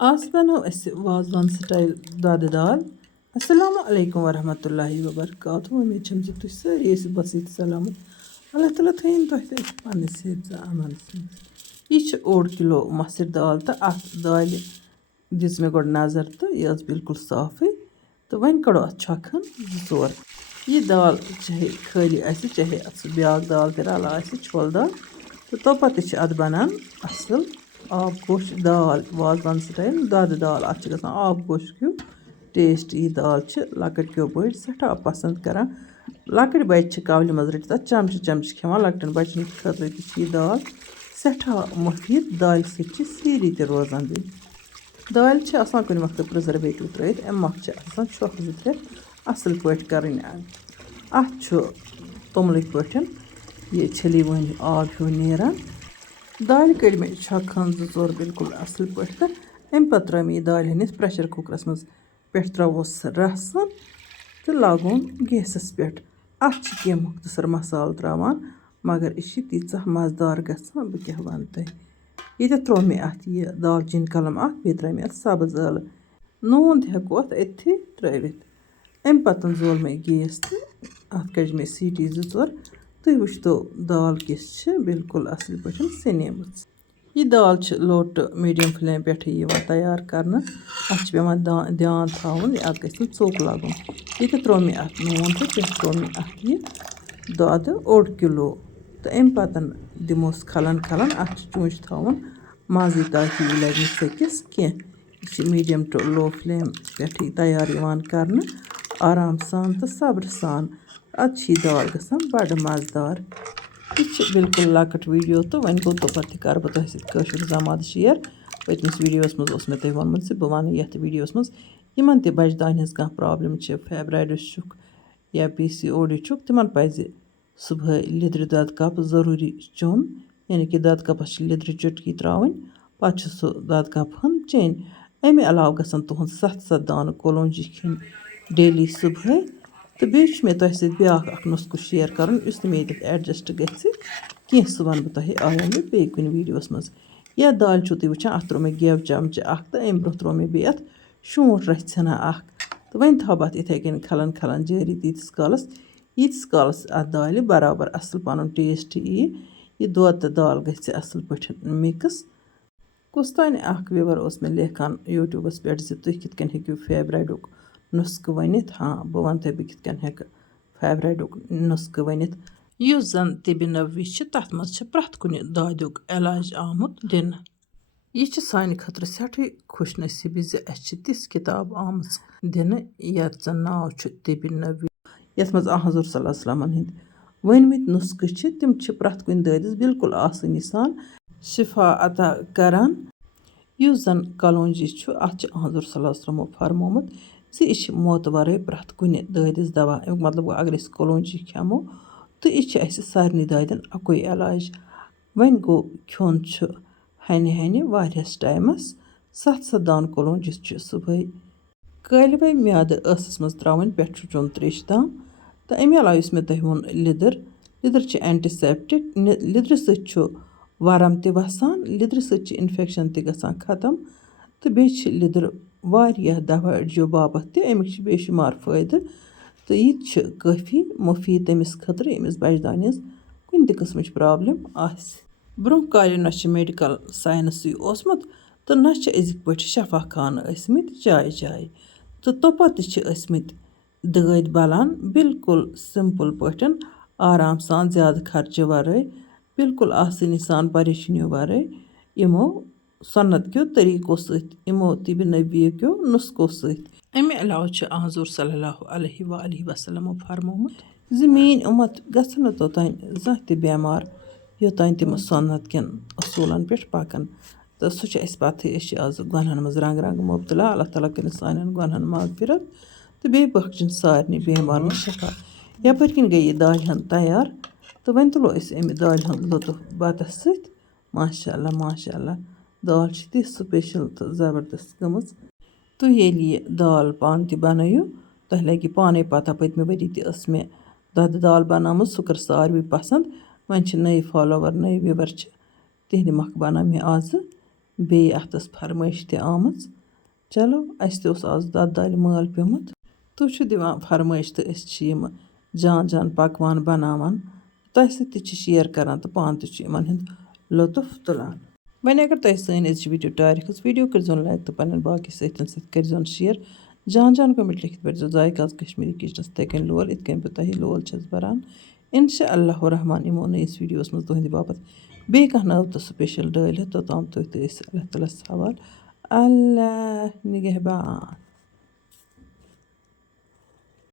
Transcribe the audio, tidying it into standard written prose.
आज बनाओ ऐसे वाजवान स्टाइल दाद दाल। अस्सलामु अलैकुम वरहमतुल्लाहि वबरकातुहू। उम्मीद छम जे तुझ सारी बसित सलामत। अल्लाह ताला थैन तुह ते पन्निस हिफ्ज़ अमानस मंज। यह 1 किलो मसर दाल तो अत दाल दिस मे गोड नजर तो यह बिल्कुल साफे तो वन कड़ो अत छकन 2-4। यह दाल चाहे खाली आसि चाहे ब्याक दाल ते रला आसि छोल दाल तो तोपत अत बनान असल आब गोश दाल वाजवान स्टाइल दाद दाल अत आब गोश क्यों टेस्ट। यह दाल लकट क्यों बड़ सठा पसंद करान। लकट बच्चे कवल मज रट चमच चमच खेवान लकटन बच्चन खतर यह दाल सठा मुफीद दाल सीरी ते रोजान दिन। दाल कुन वक्त प्रिजर्वेटिव त्रित अम मख छोक 2-3 असल पट कर अत तुमल पे यह छली वन आब हूँ नेरान। दाल कड़ मे छकन 2-4 बिल्कुल असल पे तो अम पे त्रा मे दाल हंदिस प्रेशर कुकरस मज पे त्रोवस रसन तो लगोन गैसस पे अत मुख्तसर मसाल त्रावान मगर यह तीचा मज़ेदार गसान बह क्या वन तुह। ये त्रो मे अत यह दालचीन कलम बे त्रा मे अत सब्ज ٲलवٕ नून हेको अत अथी त्रित अम पतन जोल मे गैस तो अत कज मे सीटी 2-4 तुह वुचतो दाल किस बिल्कुल असल पे सनेम। यह दाल लो टू मीडियम फ्लेम पे तैयार करना अत पेवान ध्यान थावन अत गस चोक लगुन। ये त्रो मे अत नून तो पे त्रो मे अत यह दाद 1 किलो तो अम पतन दिमोस खलन खलन अत चूंच थावन मज़े ताकि यह लगे सकिस कह। यह मीडियम टू लो फ्लेम पे तैयार करना आराम सान तो सब्र सान अत दाल गसान बड़ मज़ेदार। यह बिल्कुल लकट वीडियो तो वन गो तोपर कर बह तुह सशुर जमात शेयर। पतमिस वीडियोस मज मे तुह वोनमुत बह वन ये वीडियोस मज यमन ते बच्चे दान हज कह प्रॉब्लम फेब्राइटिस या PCOD तिमन पज सुबह लिद्र दद कप ज़रूरी चुन यानी कि दद कपस लिद्र चुटकी त्रावन पत् सह दद कप हन चेन। अमे अलाव गसन तुहद 7 दान कलौंजी खेन डेली सुबह तो बेच मे तुह सत ब्याक नुस्खु शेयर कर मे एडजस्ट गि कह सह वन बह तुह आया मे बे कुन वीडियोस मज। यह दाल तुह वुचान अत त्रो मे गेव चमच तो अम ब्रोह त्रो मे बे अत शूट रचना तो वन थव अत इथे कन खलन खलन जारी तीस कालस अत दाल बराबर असल पन टेस्ट यह दौद तो दाल गि असल पे मिक्स। कुछ तान व्यूवर मे लेखान यूट्यूबस पे तुह कित कन हेकु फेब्राइडुक नुस्ख वनित। हाँ बह वन तुह बह कित कन हेक फेब्राइडुक नुस्ख वनित युस जन तिब नबवी तथ मज प्रथ कुन दादुक इलाज आमुत दिन। यह सान खतर सठी खुश नसीबी जे अस तिस किताब आमच दिन यत जन नाव तिब नबवी यथ मज हजूर सल्लल्लाहु अलैहि वसल्लम हिंद वनमित नुस्ख तिम प्रथ कुन दादिस बिल्कुल आसानी सान शिफा अता करान। युस जन कलौंजी अत हजूर सल्लल्लाहु अलैहि वसल्लम फरमोमुत जे यह मोत वरै प्रथ कुन दादिस दवा अमुक मतलब अगर अस कलौंजी खेमो तो यह सारे दादन अकोई इलाज। वन गो खोन हनि हनि वारियस टाइमस 7 दान कलौंजी सुबह कलवे म्याद ٲسس मज त्रावन पे चुन त्रेश तम तो अमे अलाव मे तुह वोन लिदर एंटीसेप्टिक लिद्र सत वरम ते वसान लिद्र सत इन्फेक्शन ते गसान खत्म तो बे लिद्र वारिया दवा अड़जो बाबत ते अमिक बेशुमार फायदे तो यह काफ़ी मुफीद तमिस खतर यमिस बच्चे दान कुन त किस्म प्रॉब्लम आस। ब्रोह काल न मेडिकल साइंस ओसमुत तो न अजिक पे शफा खान ٲسमٕتۍ जाए जाए तो तोपत ٲسमٕتۍ दाद बलान बिल्कुल सिंपल पे आराम सान ज़्यादा खर्चे वरै बिल्कुल आसानी सान परेशानियों वरै यमो सन्नत क्यों तरीको समो तिब नबी क्यों नुस्खों सत। अमे अलाव हजूर सल्लल्लाहु अलैहि वसल्लम फरमोमुत जे मेन उम्मत गसन तोतान जह ते बेमार योतान तिम सन्नत कन असूलन पे पकन तो सह पत आज गुनहन मज रंग रंग मुबतला अल्लाह ताला कर सान गुनहन मगफिरत तो बे बख्शन सारे बेमार शफा। यपर कन गई यह दाल हंद तैयार तो वन तुलो अमे दाल हंद लुत्फ बतस सत माशाअल्लाह माशाअल्लाह दाल ति स्पेशल तो ज़बरदस्त गमज। तुह यह दाल पान त बनयु तुह लगे पाने पता पतमे वरी तस मे दद दाल बनामुत सह कर सारवी पसंद वन नई फॉलोवर नई व्यूवर तिहद मख बना मे आज بیٚیہِ اَتھ ٲس فرمٲیش تہِ آمٕژ چلو اَسہِ تہِ اوس آز دۄدٕ دالہِ مٲل پیوٚمُت تُہۍ چھِو دِوان فرمٲیش تہٕ أسۍ چھِ یِم جان جان پکوان بناوان تۄہہِ سۭتۍ تہِ چھِ شِیر کران تہٕ پانہٕ تہِ چھِ یِمن ہُنٛد لُطف تُلان وۄنۍ اگر تۄہہِ سٲنۍ أزچہِ ویٖڈیو ٹارِ کھٔژ ویٖڈیو کٔرۍزیون لایک تہٕ پنٛنٮ۪ن باقی سۭتٮ۪ن سۭتۍ کٔرۍزیون شِیر جان جان کومٮ۪نٛٹ لیکھِتھ بٔرۍزیو ذایقاز کشمیٖری کِچنَس یِتھَے کٔنۍ لول یِتھ کٔنۍ بہٕ تۄہہِ لول چھَس بَران اِنشاء اللہ رحمان یِمو نٔیِس ویٖڈیوَس منٛز تُہٕنٛدِ باپتھ بیٚیہِ کانٛہہ نٔو تہٕ سٕپیشَل ڈٲلِتھ توٚتام تُہۍ تہٕ أسۍ اللہ تعالیٰ ہَس حوال اللہ نِگہبان